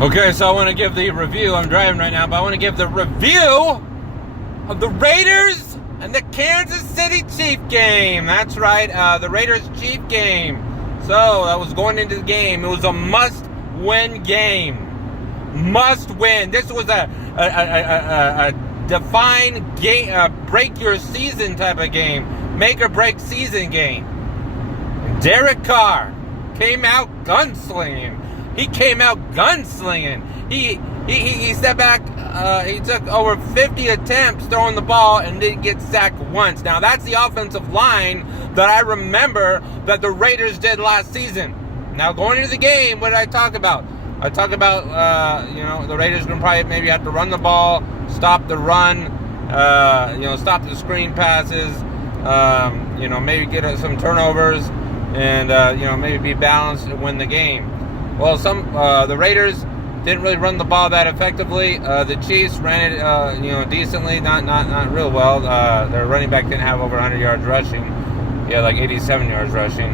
Okay, so I want to give the review. I'm driving right now, but I want to give the review of the Raiders and the Kansas City Chiefs game. That's right, the Raiders-Chiefs game. So I was going into the game. It was a must-win game. Must win. This was a defined game, break your season type of game, make or break season game. And Derek Carr came out gunslinging. He came out gunslinging. He stepped back. He took over 50 attempts throwing the ball and didn't get sacked once. Now that's the offensive line that I remember that the Raiders did last season. Now going into the game, what did I talk about? I talked about the Raiders gonna probably maybe have to run the ball, stop the run, stop the screen passes, maybe get some turnovers, and maybe be balanced and win the game. Well, the Raiders didn't really run the ball that effectively. The Chiefs ran it, decently, not real well. Their running back didn't have over 100 yards rushing. He had like 87 yards rushing.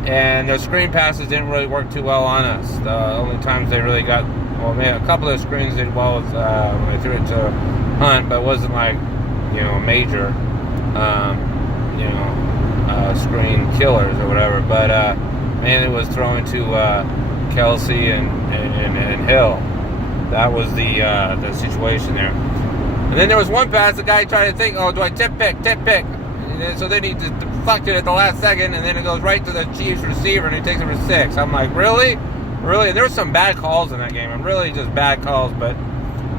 And their screen passes didn't really work too well on us. The only times they really got, maybe a couple of screens did well was when they threw it to Hunt, but it wasn't like, major, screen killers or whatever. But mainly was throwing to Kelsey and Hill. That was the situation there. And then there was one pass, the guy tried to think, do I tip pick? So then he just deflected at the last second, and then it goes right to the Chiefs receiver, and he takes it for 6. I'm like, really? And there were some bad calls in that game, and really just bad calls. But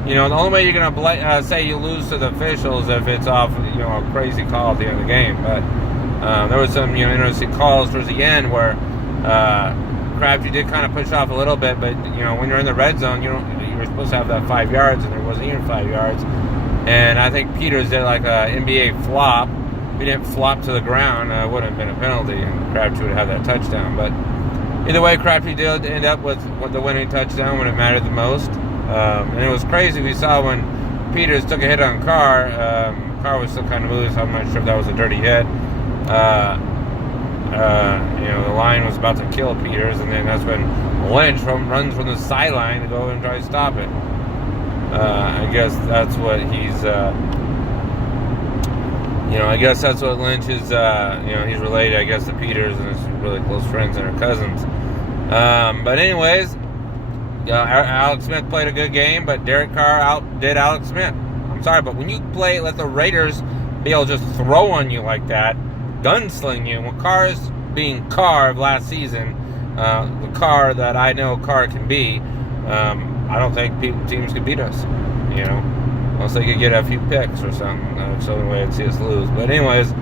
the only way you're gonna say you lose to the officials if it's off, a crazy call at the end of the game. But there was some, interesting calls towards the end where Crabtree did kind of push off a little bit, but when you're in the red zone, you were supposed to have that 5 yards, and there wasn't even 5 yards. And I think Peters did like a NBA flop. If he didn't flop to the ground, it wouldn't have been a penalty, and Crabtree would have that touchdown. But either way, Crabtree did end up with the winning touchdown when it mattered the most. And it was crazy. We saw when Peters took a hit on Carr. Carr was still kind of loose. I'm not sure if that was a dirty hit. The line was about to kill Peters, and then that's when Lynch runs from the sideline to go and try to stop it. I guess that's what he's... I guess that's what Lynch is, he's related, I guess, to Peters, and is really close friends and are cousins. But anyways, Alex Smith played a good game, but Derek Carr outdid Alex Smith. I'm sorry, but when you let the Raiders be able to just throw on you like that, gunsling you, when Carr's being Carr of last season, the Carr that I know Carr can be, I don't think teams can beat us, unless they could get a few picks or something. That's the only way I'd see us lose. But anyways,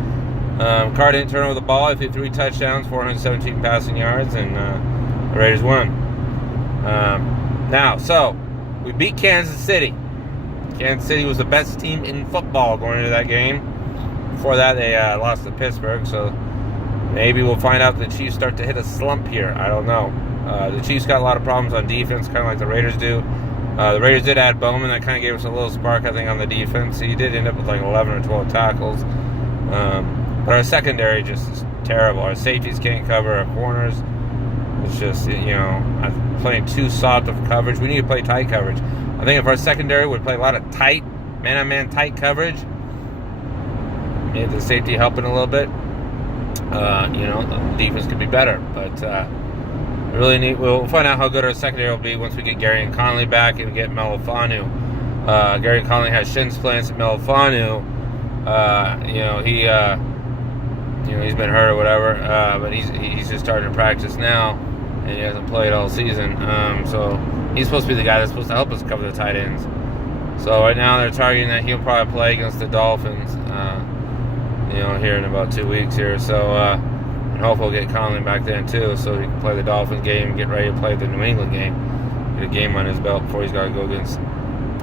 Carr didn't turn over the ball. He threw 3 touchdowns, 417 passing yards, and the Raiders won. So we beat Kansas City. Kansas City was the best team in football going into that game. Before that, they lost to Pittsburgh, so maybe we'll find out the Chiefs start to hit a slump here. I don't know. The Chiefs got a lot of problems on defense, kind of like the Raiders do. The Raiders did add Bowman. That kind of gave us a little spark, I think, on the defense. He did end up with like 11 or 12 tackles. But our secondary just is terrible. Our safeties can't cover. Our corners, it's just, I'm playing too soft of coverage. We need to play tight coverage. I think if our secondary would play a lot of tight, man-on-man tight coverage, maybe the safety helping a little bit, the defense could be better. But we'll find out how good our secondary will be once we get Gary and Conley back and get Melifonwu. Gary Conley has shin splints, and Melifonwu, he's been hurt or whatever, but he's just starting to practice now, and he hasn't played all season. So he's supposed to be the guy that's supposed to help us cover the tight ends. So right now they're targeting that he'll probably play against the Dolphins, here in about 2 weeks here. So, and hopefully we'll get Conley back then too, so he can play the Dolphins game and get ready to play the New England game. Get a game on his belt before he's got to go against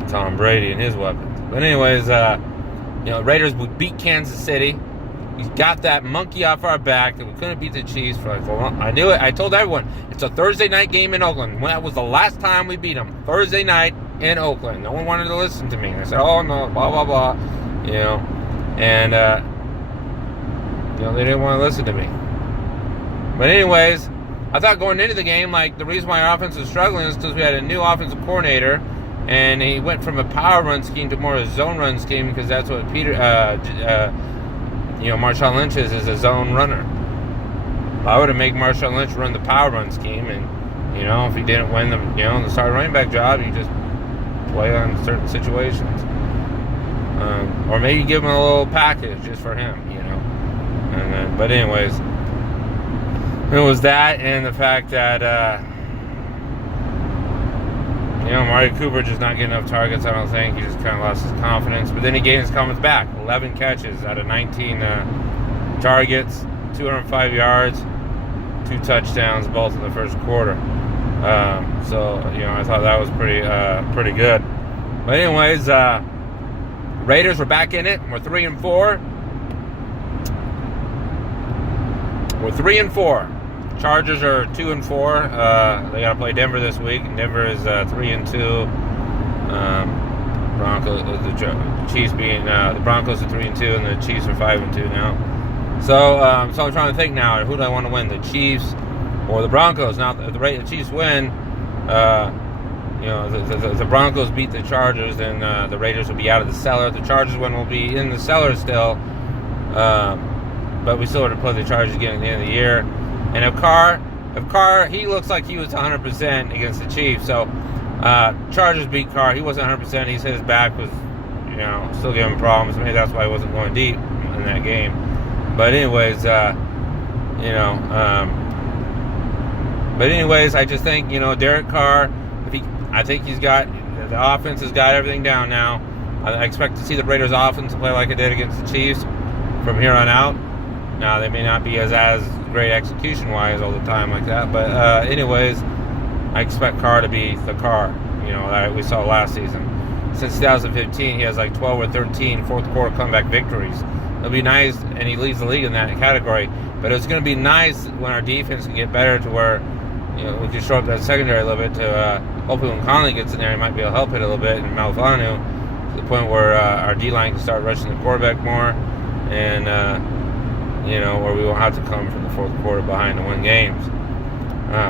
Tom Brady and his weapons. But anyways, Raiders would beat Kansas City. We got that monkey off our back that we couldn't beat the Chiefs. I knew it. I told everyone it's a Thursday night game in Oakland. That was the last time we beat them. Thursday night in Oakland. No one wanted to listen to me. I said, "Oh no, blah blah blah," and they didn't want to listen to me. But anyways, I thought going into the game, like, the reason why our offense was struggling is because we had a new offensive coordinator, and he went from a power run scheme to more of a zone run scheme, because that's what Marshawn Lynch is a zone runner. I would have made Marshawn Lynch run the power run scheme, and, if he didn't win the starting running back job, you just play on certain situations. Or maybe give him a little package just for him, but anyways, it was that, and the fact that, Amari Cooper just not getting enough targets, I don't think. He just kind of lost his confidence. But then he gained his confidence back. 11 catches out of 19 targets, 205 yards, 2 touchdowns, both in the first quarter. I thought that was pretty good. But anyways, Raiders were back in it. We're 3-4. We're 3-4. Chargers are 2-4. They got to play Denver this week. Denver is 3-2. Broncos, the Chiefs being the Broncos are 3-2, and the Chiefs are 5-2 now. So I'm trying to think now. Who do I want to win? The Chiefs or the Broncos? Now, if the Chiefs win, the Broncos beat the Chargers, and the Raiders will be out of the cellar. If the Chargers win, will be in the cellar still. But we still have to play the Chargers again at the end of the year. And if Carr, he looks like he was 100% against the Chiefs. So Chargers beat Carr. He wasn't 100%. He said his back was, still giving problems. Maybe that's why he wasn't going deep in that game. But anyways, I just think, Derek Carr, I think he's got, the offense has got everything down now. I expect to see the Raiders offense play like it did against the Chiefs from here on out. Now, they may not be as great execution-wise all the time like that. But anyways, I expect Carr to be the Carr, that we saw last season. Since 2015, he has like 12 or 13 fourth-quarter comeback victories. It'll be nice, and he leads the league in that category. But it's going to be nice when our defense can get better to where, we can shore up that secondary a little bit to hopefully when Conley gets in there, he might be able to help it a little bit, and Malfanu, to the point where our D-line can start rushing the quarterback more, and, where we won't have to come from the fourth quarter behind to win games.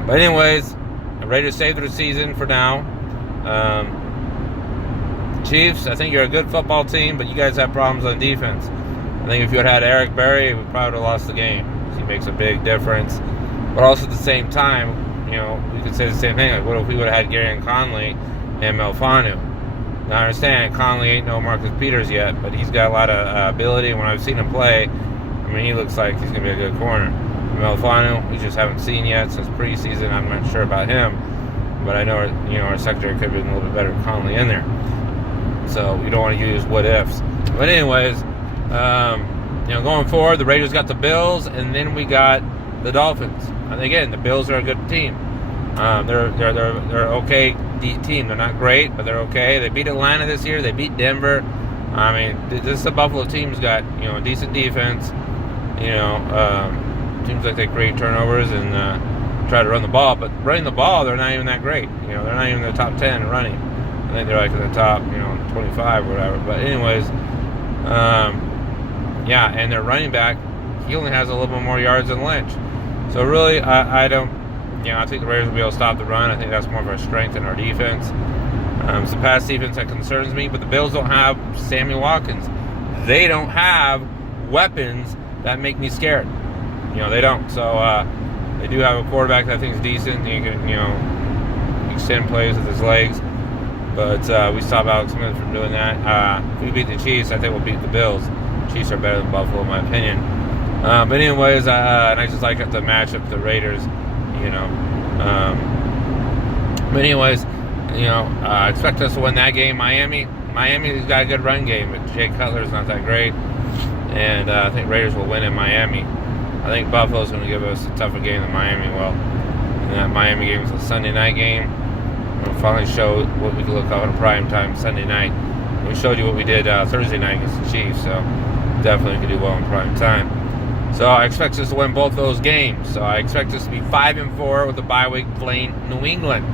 But anyways, the Raiders saved their season for now. Chiefs, I think you're a good football team, but you guys have problems on defense. I think if you had Eric Berry, we probably would have lost the game. He makes a big difference. But also at the same time, we could say the same thing. Like, what if we would have had Gary and Conley and Malfanu? Now, I understand Conley ain't no Marcus Peters yet, but he's got a lot of ability. And when I've seen him play, he looks like he's going to be a good corner. Malfanu, we just haven't seen yet since preseason. I'm not sure about him. But I know, our secondary could have been a little bit better with Conley in there. So we don't want to use what-ifs. But anyways, going forward, the Raiders got the Bills, and then we got the Dolphins. And again, the Bills are a good team. They're okay team. They're not great, but they're okay. They beat Atlanta this year. They beat Denver. This Buffalo team's got a decent defense. Seems like they create turnovers and try to run the ball. But running the ball, they're not even that great. They're not even in the top 10 in running. I think they're like in the top 25 or whatever. But anyways, and their running back, he only has a little bit more yards than Lynch. So really, I don't, I think the Raiders will be able to stop the run. I think that's more of our strength in our defense. It's the pass defense that concerns me, but the Bills don't have Sammy Watkins. They don't have weapons that make me scared. They don't. So they do have a quarterback that I think is decent. He can, extend plays with his legs. But we stop Alex Smith from doing that. If we beat the Chiefs, I think we'll beat the Bills. The Chiefs are better than Buffalo, in my opinion. But anyways, and I just like the matchup with the Raiders, But anyways, I expect us to win that game. Miami's got a good run game, but Jay Cutler's not that great. And I think Raiders will win in Miami. I think Buffalo's going to give us a tougher game than Miami will. And that Miami game is a Sunday night game. We'll finally show what we can look up on a prime time Sunday night. We showed you what we did Thursday night against the Chiefs, so definitely can do well in prime time. So I expect us to win both those games. So I expect us to be 5-4 with a bye week playing New England.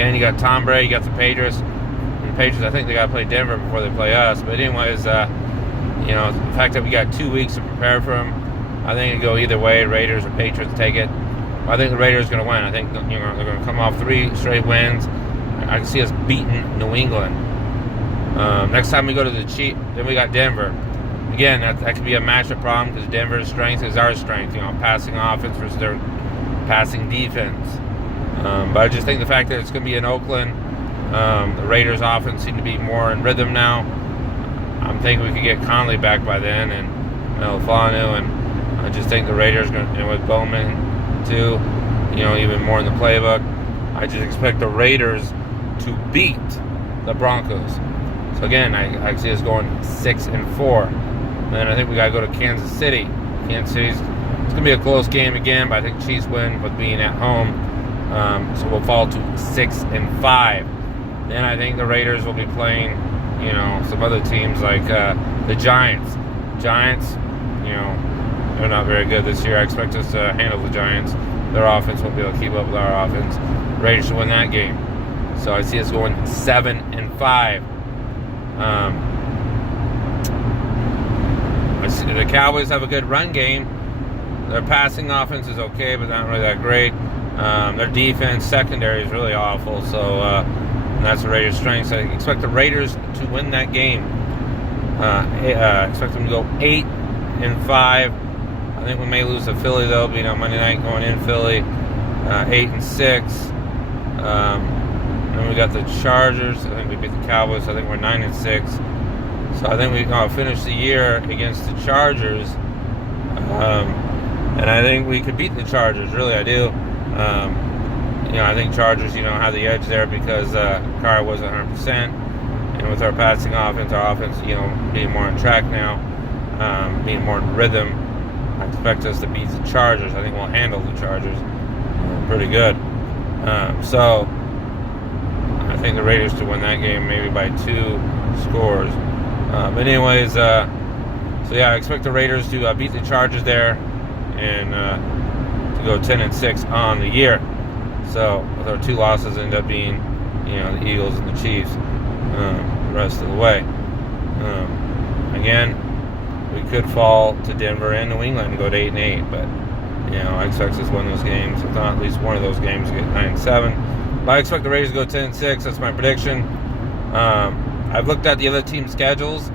And you got Tom Brady, you got the Patriots. And the Patriots, I think they got to play Denver before they play us. But anyways, the fact that we got 2 weeks to prepare for them, I think it'll go either way. Raiders or Patriots take it. I think the Raiders are going to win. I think they're going to come off 3 straight wins. I can see us beating New England. Next time we go to the Chiefs, then we got Denver. Again, that could be a matchup problem because Denver's strength is our strength. Passing offense versus their passing defense. But I just think the fact that it's going to be in Oakland, the Raiders' offense seem to be more in rhythm now. I'm thinking we could get Conley back by then, and Fanu, and I just think the Raiders are going to, with Bowman too, even more in the playbook. I just expect the Raiders to beat the Broncos. So again, I see us going 6-4. Then I think we got to go to Kansas City. Kansas City's, it's going to be a close game again, but I think Chiefs win with being at home. So we'll fall to 6-5. Then I think the Raiders will be playing, some other teams like the Giants. Giants, they're not very good this year. I expect us to handle the Giants. Their offense won't be able to keep up with our offense. The Raiders should win that game. So I see us going 7-5. I see the Cowboys have a good run game. Their passing offense is okay, but not really that great. Their defense secondary is really awful. So that's the Raiders' strength. So I expect the Raiders to win that game. Expect them to go 8-5. I think we may lose to Philly though. Monday night going in Philly. 8-6. Then we got the Chargers. I think we beat the Cowboys. So I think we're 9-6. So I think we finish the year against the Chargers. And I think we could beat the Chargers. Really, I do. I think Chargers, have the edge there because Carr wasn't 100%. And with our passing offense, our offense, being more on track now, being more in rhythm, I expect us to beat the Chargers. I think we'll handle the Chargers pretty good. So I think the Raiders to win that game maybe by 2 scores. But anyways, so yeah, I expect the Raiders to beat the Chargers there and to go 10-6 on the year. So with our 2 losses end up being, the Eagles and the Chiefs the rest of the way. Again, we could fall to Denver and New England and go to 8-8, but I expect us to win those games. If not, at least one of those games to get 9-7. But I expect the Raiders to go 10-6. That's my prediction. I've looked at the other team schedules.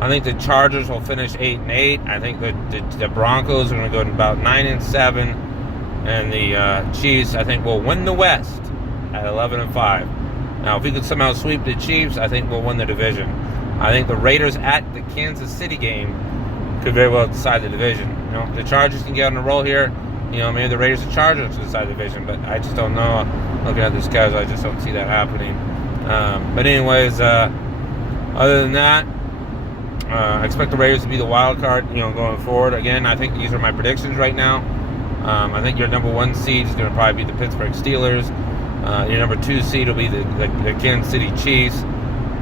I think the Chargers will finish 8-8. I think the Broncos are going to go to about 9-7, and the Chiefs, I think, will win the West at 11-5. Now, if we could somehow sweep the Chiefs, I think we'll win the division. I think the Raiders at the Kansas City game could very well decide the division. The Chargers can get on a roll here. Maybe the Raiders and Chargers can decide the division, but I just don't know. Looking at the schedule, I just don't see that happening. But anyways, other than that, I expect the Raiders to be the wild card, going forward. Again, I think these are my predictions right now. I think your number 1 seed is going to probably be the Pittsburgh Steelers. Your number 2 seed will be the Kansas City Chiefs.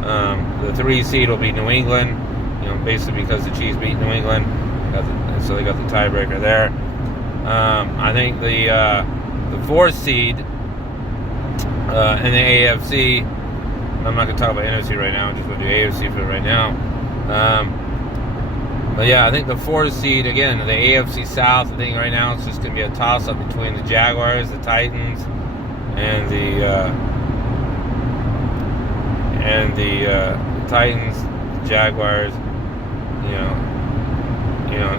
The 3 seed will be New England. Basically because the Chiefs beat New England, so they got the tiebreaker there. I think the 4 seed in the AFC. I'm not going to talk about NFC right now. I'm just going to do AFC for right now. But yeah, I think the 4 seed, again, the AFC South, I think right now it's just going to be a toss-up between the Jaguars, the Titans, and the Titans, Jaguars,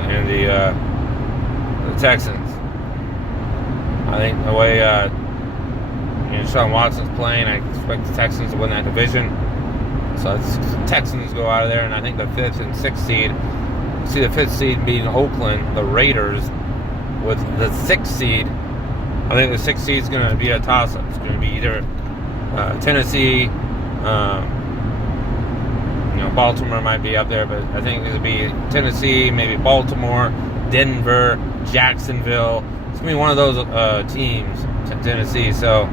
and the Texans. I think the way Sean Watson's playing, I expect the Texans to win that division. So the Texans go out of there, and I think the 5th and 6th seed, see the 5th seed being Oakland, the Raiders, with the 6th seed. I think the 6th seed is going to be a toss-up. It's going to be either Tennessee, Baltimore might be up there, but I think it'll be Tennessee, maybe Baltimore, Denver, Jacksonville. It's going to be one of those teams, Tennessee. So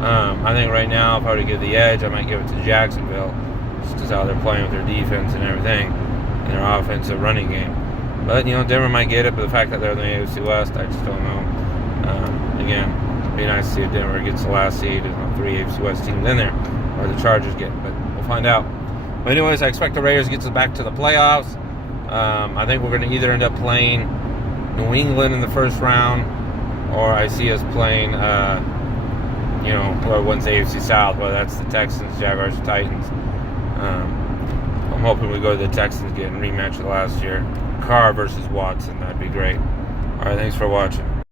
I think right now, if I were to give the edge, I might give it to Jacksonville, just because how they're playing with their defense and everything, and their offensive running game. But, Denver might get it, but the fact that they're in the AFC West, I just don't know. Again, it'd be nice to see if Denver gets the last seed. There's 3 AFC West teams in there, or the Chargers get it, but we'll find out. But anyways, I expect the Raiders to get us back to the playoffs. I think we're going to either end up playing New England in the first round, or I see us playing, well, one's AFC South, whether that's the Texans, Jaguars, or Titans. I'm hoping we go to the Texans again, rematch of last year. Carr versus Watson, that'd be great. All right, thanks for watching.